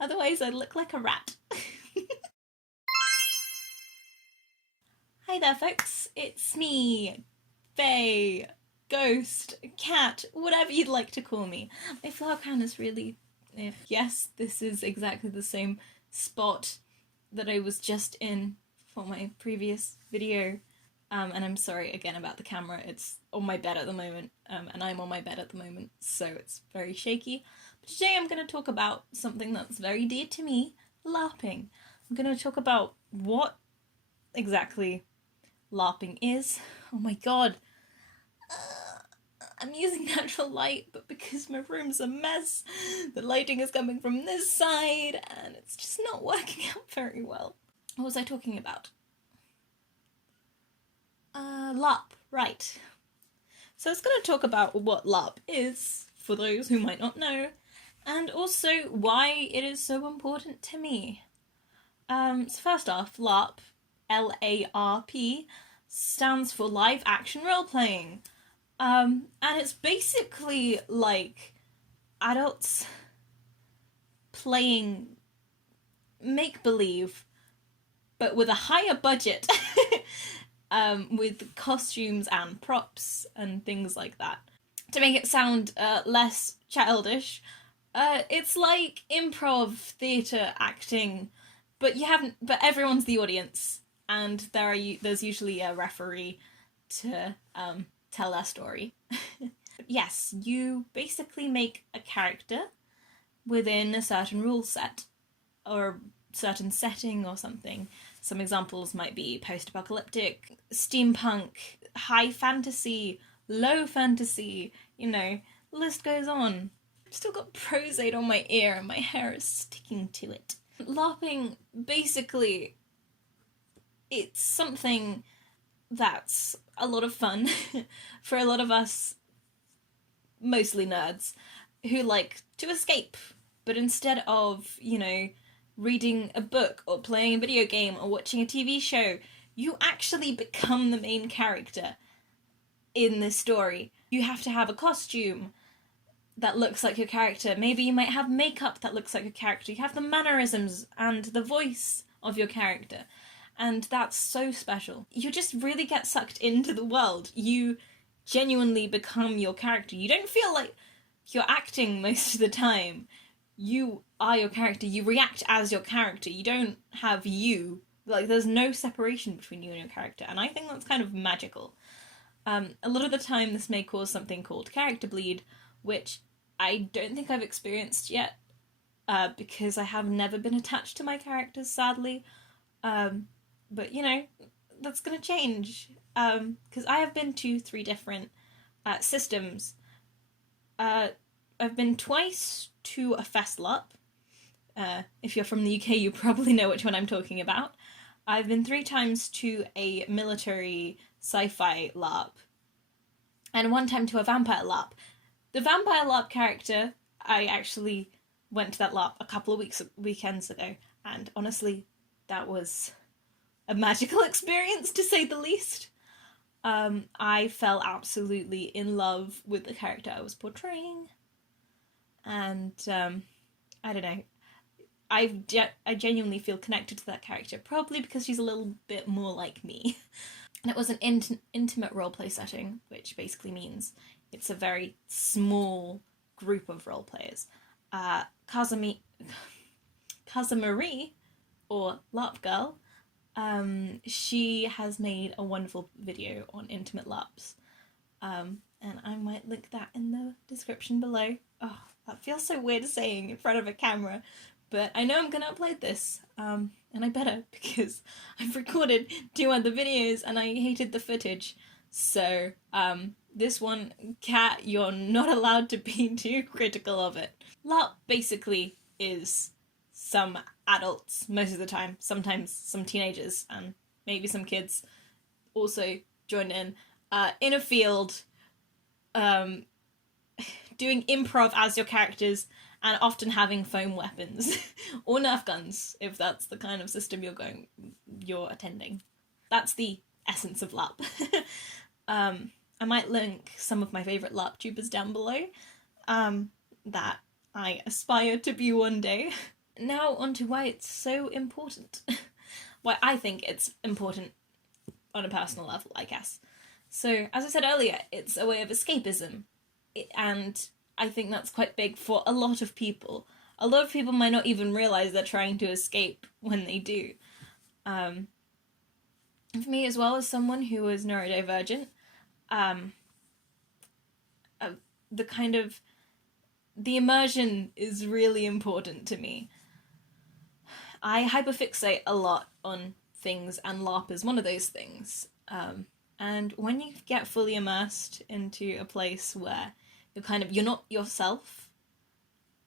Otherwise I'd look like a rat. Hi there folks, it's me, Faye, Ghost, Cat, whatever you'd like to call me. My flower crown is really... Yes, this is exactly the same spot that I was just in for my previous video. And I'm sorry again about the camera, it's on my bed at the moment, and I'm on my bed at the moment, so it's very shaky. But today I'm going to talk about something that's very dear to me, LARPing. I'm going to talk about what exactly LARPing is. Oh my god. I'm using natural light, but because my room's a mess, the lighting is coming from this side, and it's just not working out very well. What was I talking about? LARP, right. So I was going to talk about what LARP is, for those who might not know, and also why it is so important to me. So first off, LARP, L-A-R-P, stands for live action role-playing. And it's basically like adults playing make-believe, but with a higher budget, with costumes and props and things like that. To make it sound less childish, it's like improv, theatre, acting, but everyone's the audience, and there's usually a referee to tell their story. Yes, you basically make a character within a certain rule set, or certain setting or something. Some examples might be post-apocalyptic, steampunk, high fantasy, low fantasy, you know, the list goes on. I've still got prosade on my ear and my hair is sticking to it. LARPing, basically, it's something that's a lot of fun for a lot of us, mostly nerds, who like to escape, but instead of, you know, reading a book or playing a video game or watching a TV show, you actually become the main character in this story. You have to have a costume that looks like your character. Maybe you might have makeup that looks like your character. You have the mannerisms and the voice of your character. And that's so special. You just really get sucked into the world. You genuinely become your character. You don't feel like you're acting most of the time. You are your character. You react as your character. You don't have you. Like, there's no separation between you and your character. And I think that's kind of magical. A lot of the time this may cause something called character bleed, which I don't think I've experienced yet, because I have never been attached to my characters, sadly. But, you know, that's gonna change, because I have been to 3 different systems. I've been twice to a fest LARP. If you're from the UK, you probably know which one I'm talking about. I've been 3 times to a military sci-fi LARP, and 1 time to a vampire LARP. The vampire LARP character, I actually went to that LARP a couple of weekends ago, and honestly, that was a magical experience, to say the least. I fell absolutely in love with the character I was portraying, and I don't know, I genuinely feel connected to that character, probably because she's a little bit more like me. And it was an intimate roleplay setting, which basically means it's a very small group of role players. Kazamarie, or LARP Girl, she has made a wonderful video on intimate LARPs, and I might link that in the description below. Oh, that feels so weird saying in front of a camera, but I know I'm gonna upload this, and I better, because I've recorded 2 other videos and I hated the footage. So, this one, Cat, you're not allowed to be too critical of it. LARP basically is some adults most of the time, sometimes some teenagers, and maybe some kids also join in a field, doing improv as your characters, and often having foam weapons or Nerf guns, if that's the kind of system you're attending. That's the essence of LARP. I might link some of my favourite LARP tubers down below, that I aspire to be one day. now onto why it's so important. Why I think it's important on a personal level, I guess. So, as I said earlier, it's a way of escapism. And I think that's quite big for a lot of people. A lot of people might not even realise they're trying to escape when they do. For me, as well, as someone who is neurodivergent, the immersion is really important to me. I hyperfixate a lot on things, and LARP is one of those things. And when you get fully immersed into a place where you're not yourself,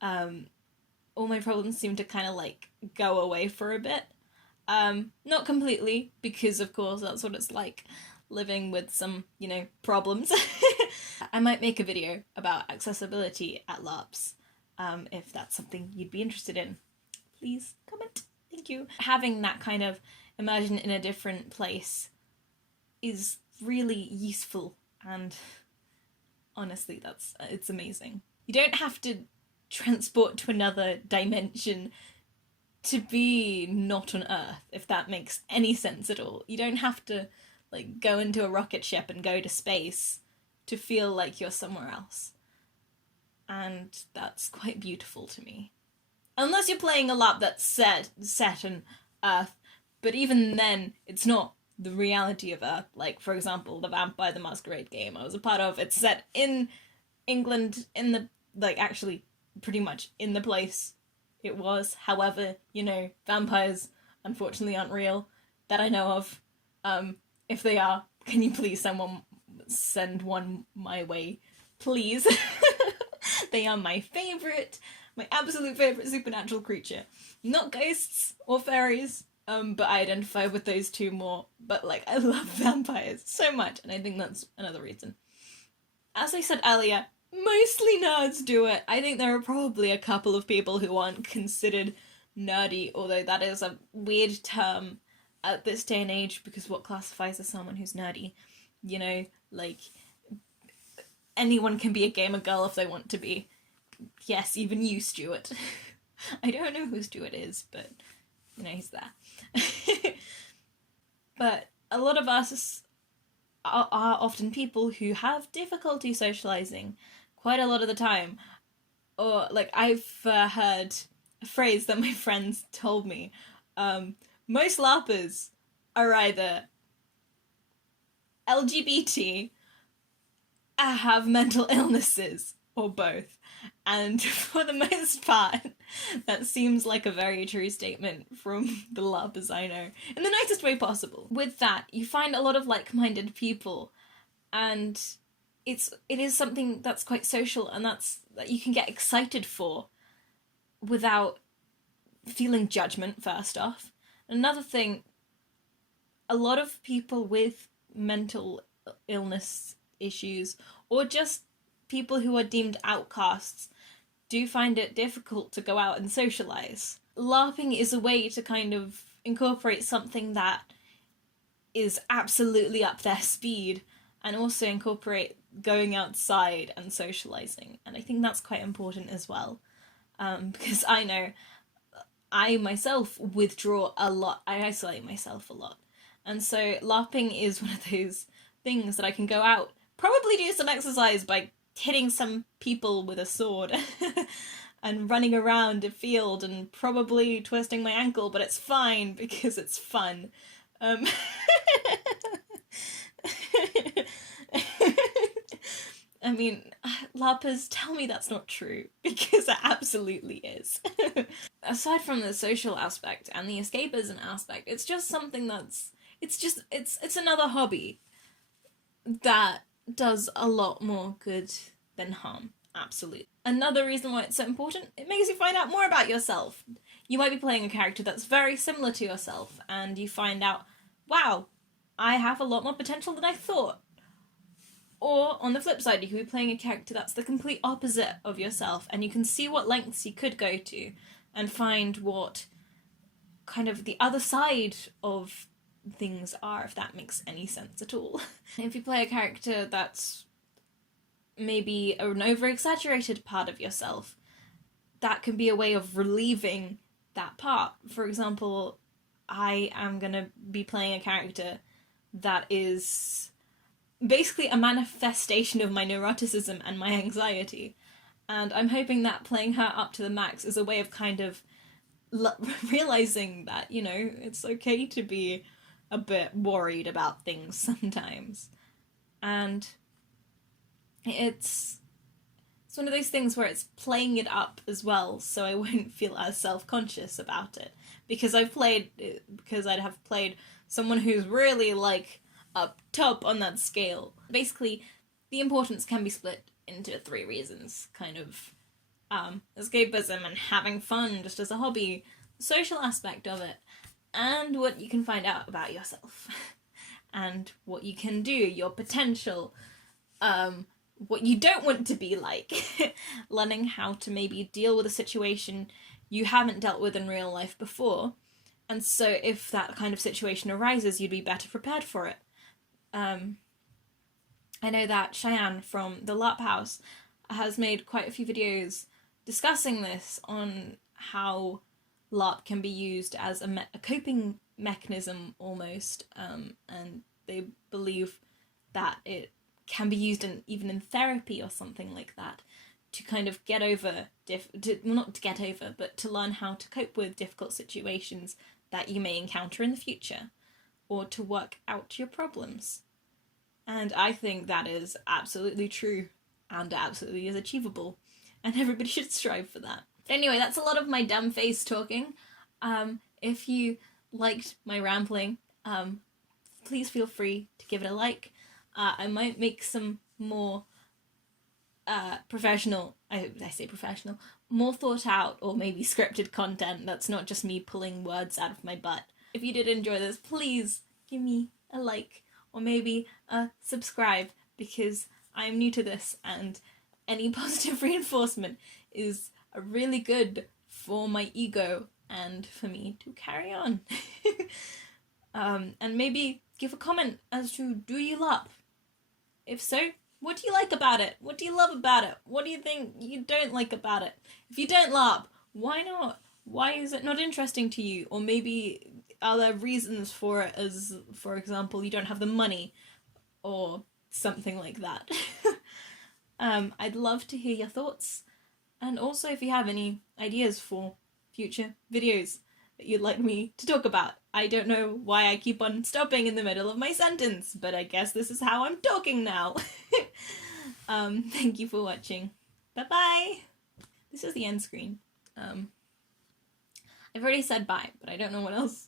all my problems seem to kind of like go away for a bit. Not completely, because of course that's what it's like living with some, problems. I might make a video about accessibility at LARPs, if that's something you'd be interested in. Please comment. Thank you. Having that kind of immersion in a different place is really useful, and honestly, it's amazing. You don't have to transport to another dimension to be not on Earth, if that makes any sense at all. You don't have to go into a rocket ship and go to space to feel like you're somewhere else. And that's quite beautiful to me. Unless you're playing a LARP that's set in Earth, but even then, it's not the reality of Earth. Like, for example, the Vampire the Masquerade game I was a part of, it's set in England, in the, actually, pretty much in the place it was. However, vampires unfortunately aren't real, that I know of. If they are, can you please send one my way, please? They are my absolute favourite supernatural creature. Not ghosts or fairies, but I identify with those two more. But I love vampires so much, and I think that's another reason. As I said earlier, mostly nerds do it. I think there are probably a couple of people who aren't considered nerdy, although that is a weird term at this day and age, because what classifies as someone who's nerdy? Anyone can be a gamer girl if they want to be. Yes, even you, Stuart. I don't know who Stuart is, but, he's there. But a lot of us are often people who have difficulty socialising quite a lot of the time. Or, I've heard a phrase that my friends told me. Most LARPers are either LGBT, have mental illnesses, or both. And for the most part, that seems like a very true statement from the LARPers I know, in the nicest way possible. With that, you find a lot of like-minded people, and it is something that's quite social, and that you can get excited for without feeling judgment, first off. Another thing, a lot of people with mental illness issues, or just people who are deemed outcasts, do find it difficult to go out and socialise. LARPing is a way to kind of incorporate something that is absolutely up their speed, and also incorporate going outside and socialising. And I think that's quite important as well, because I know I myself withdraw a lot. I isolate myself a lot. And so LARPing is one of those things that I can go out, probably do some exercise by hitting some people with a sword and running around a field and probably twisting my ankle, but it's fine because it's fun. I mean, LARPers, tell me that's not true, because it absolutely is. Aside from the social aspect and the escapism aspect, it's just something it's another hobby that does a lot more good than harm. Absolutely. Another reason why it's so important, it makes you find out more about yourself. You might be playing a character that's very similar to yourself, and you find out, wow, I have a lot more potential than I thought. Or, on the flip side, you could be playing a character that's the complete opposite of yourself, and you can see what lengths you could go to, and find what kind of the other side of things are, if that makes any sense at all. If you play a character that's maybe an over-exaggerated part of yourself, that can be a way of relieving that part. For example, I am going to be playing a character that is basically a manifestation of my neuroticism and my anxiety. And I'm hoping that playing her up to the max is a way of kind of realizing that, you know, it's okay to be a bit worried about things sometimes. And it's one of those things where it's playing it up as well, so I won't feel as self-conscious about it. Because I'd have played someone who's really, like, up top on that scale. Basically, the importance can be split into 3 reasons, kind of escapism and having fun just as a hobby, the social aspect of it, and what you can find out about yourself, and what you can do, your potential, what you don't want to be like, learning how to maybe deal with a situation you haven't dealt with in real life before, and so if that kind of situation arises, you'd be better prepared for it. I know that Cheyenne from the LARP House has made quite a few videos discussing this, on how LARP can be used as a coping mechanism almost, and they believe that it can be used even in therapy or something like that, to kind of get over, not to get over, but to learn how to cope with difficult situations that you may encounter in the future, or to work out your problems. And I think that is absolutely true, and absolutely is achievable, and everybody should strive for that. Anyway, that's a lot of my dumb face talking. If you liked my rambling, please feel free to give it a like. I might make some more professional, I say professional, more thought out or maybe scripted content that's not just me pulling words out of my butt. If you did enjoy this, please give me a like, or maybe a subscribe, because I'm new to this and any positive reinforcement is really good for my ego and for me to carry on. And maybe give a comment as to, do you LARP? If so, what do you like about it? What do you love about it? What do you think you don't like about it? If you don't LARP, why not? Why is it not interesting to you? Or maybe are there reasons for it, as, for example, you don't have the money, or something like that. I'd love to hear your thoughts, and also if you have any ideas for future videos that you'd like me to talk about. I don't know why I keep on stopping in the middle of my sentence, but I guess this is how I'm talking now. Thank you for watching. Bye-bye! This is the end screen. I've already said bye, but I don't know what else.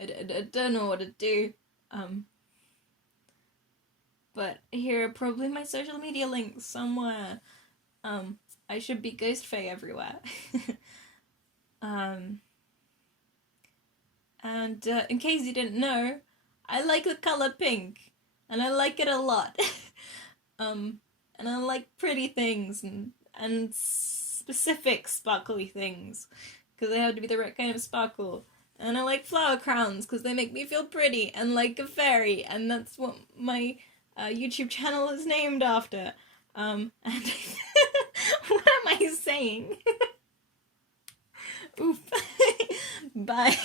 I don't know what to do. But here are probably my social media links somewhere. I should be Ghost Fae everywhere. And in case you didn't know, I like the color pink, and I like it a lot. And I like pretty things and specific sparkly things, because they have to be the right kind of sparkle. And I like flower crowns because they make me feel pretty and like a fairy, and that's what my YouTube channel is named after. And what am I saying? Oof. Bye.